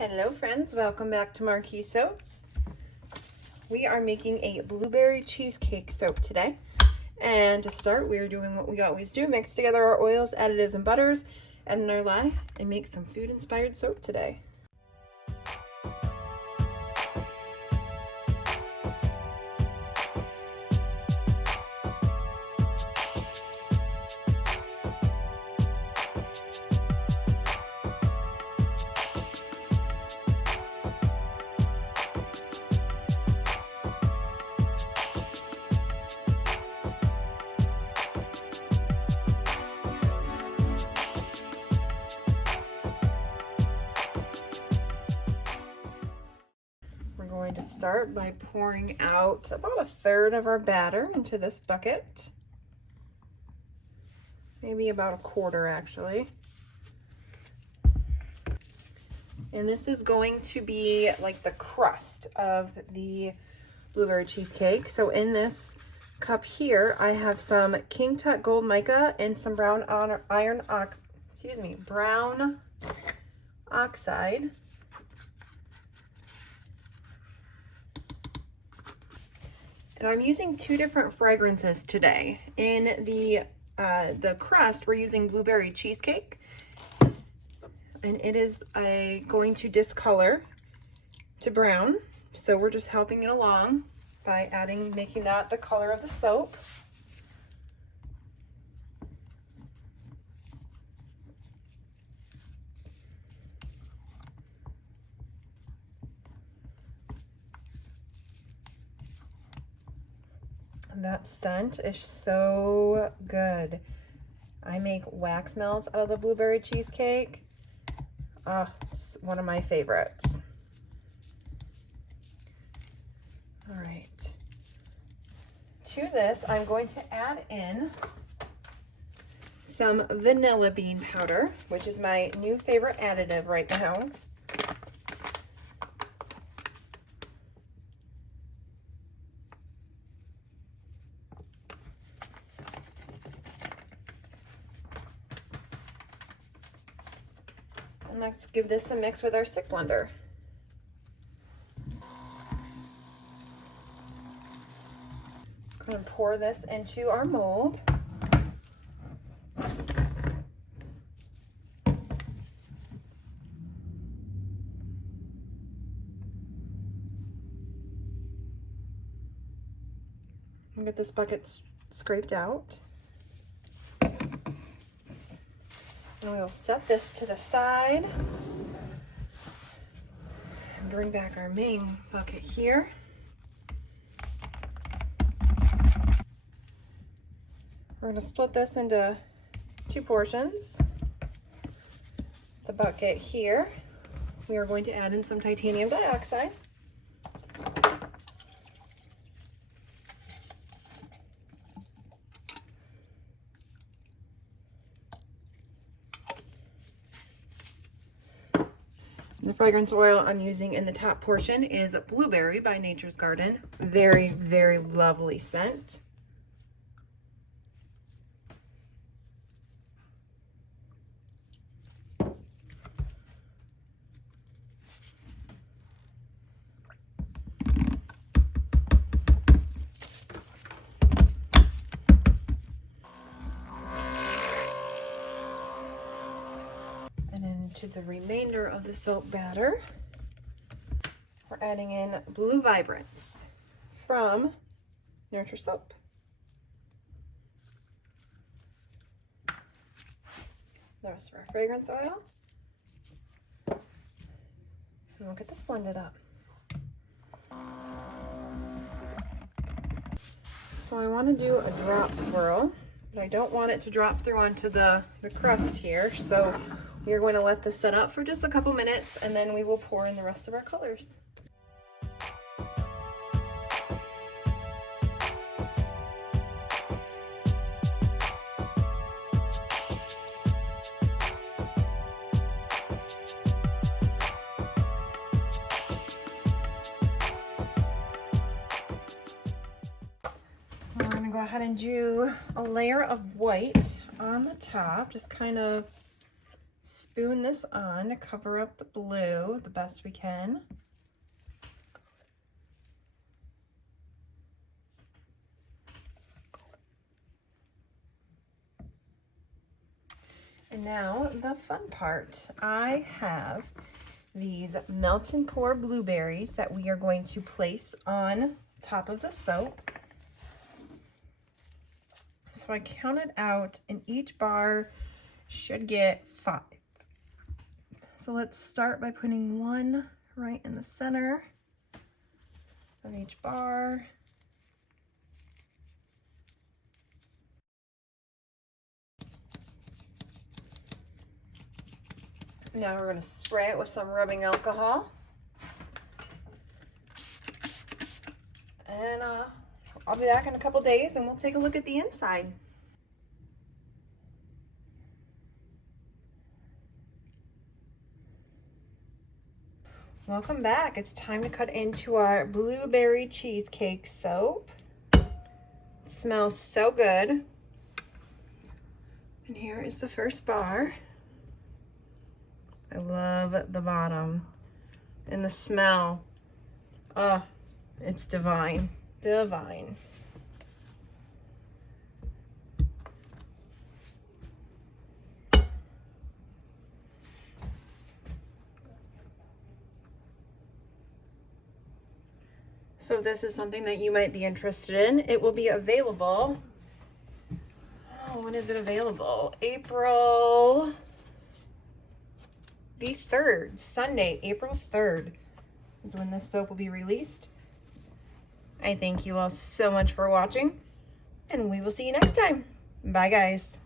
Hello friends, welcome back to Marquis soaps. We are making a blueberry cheesecake soap today. And to start, we are doing what we always do, mix together our oils, additives, and butters, and then our lye, and make some food-inspired soap today. We're going to start by pouring out about a third of our batter into this bucket. Maybe about a quarter actually. And this is going to be like the crust of the blueberry cheesecake. So in this cup here, I have some King Tut Gold Mica and some brown oxide. And I'm using two different fragrances today. In the crust, we're using blueberry cheesecake. And it is going to discolor to brown. So we're just helping it along by making that the color of the soap. That scent is so good. I make wax melts out of the blueberry cheesecake. It's one of my favorites. All right. To this, I'm going to add in some vanilla bean powder, which is my new favorite additive right now. And let's give this a mix with our stick blender. Let's go and pour this into our mold. And get this bucket scraped out. And we'll set this to the side and bring back our main bucket here. We're going to split this into two portions. The bucket here, we are going to add in some titanium dioxide. The fragrance oil I'm using in the top portion is Blueberry by Nature's Garden. Very, very lovely scent. To the remainder of the soap batter, we're adding in Blue Vibrance from Nurture Soap. The rest of our fragrance oil. And we'll get this blended up. So I want to do a drop swirl, but I don't want it to drop through onto the crust here. So we are going to let this set up for just a couple minutes, and then we will pour in the rest of our colors. We're going to go ahead and do a layer of white on the top, just kind of spoon this on to cover up the blue the best we can. And now the fun part. I have these melt and pour blueberries that we are going to place on top of the soap. So I counted out, and each bar should get 5. So let's start by putting 1 right in the center of each bar. Now we're going to spray it with some rubbing alcohol. And I'll be back in a couple days and we'll take a look at the inside. Welcome back. It's time to cut into our blueberry cheesecake soap. It smells so good. And here is the first bar. I love the bottom and the smell. Oh, it's divine, divine. So if this is something that you might be interested in, it will be available. Oh, when is it available? April the 3rd, Sunday, April 3rd is when this soap will be released. I thank you all so much for watching, and we will see you next time. Bye, guys.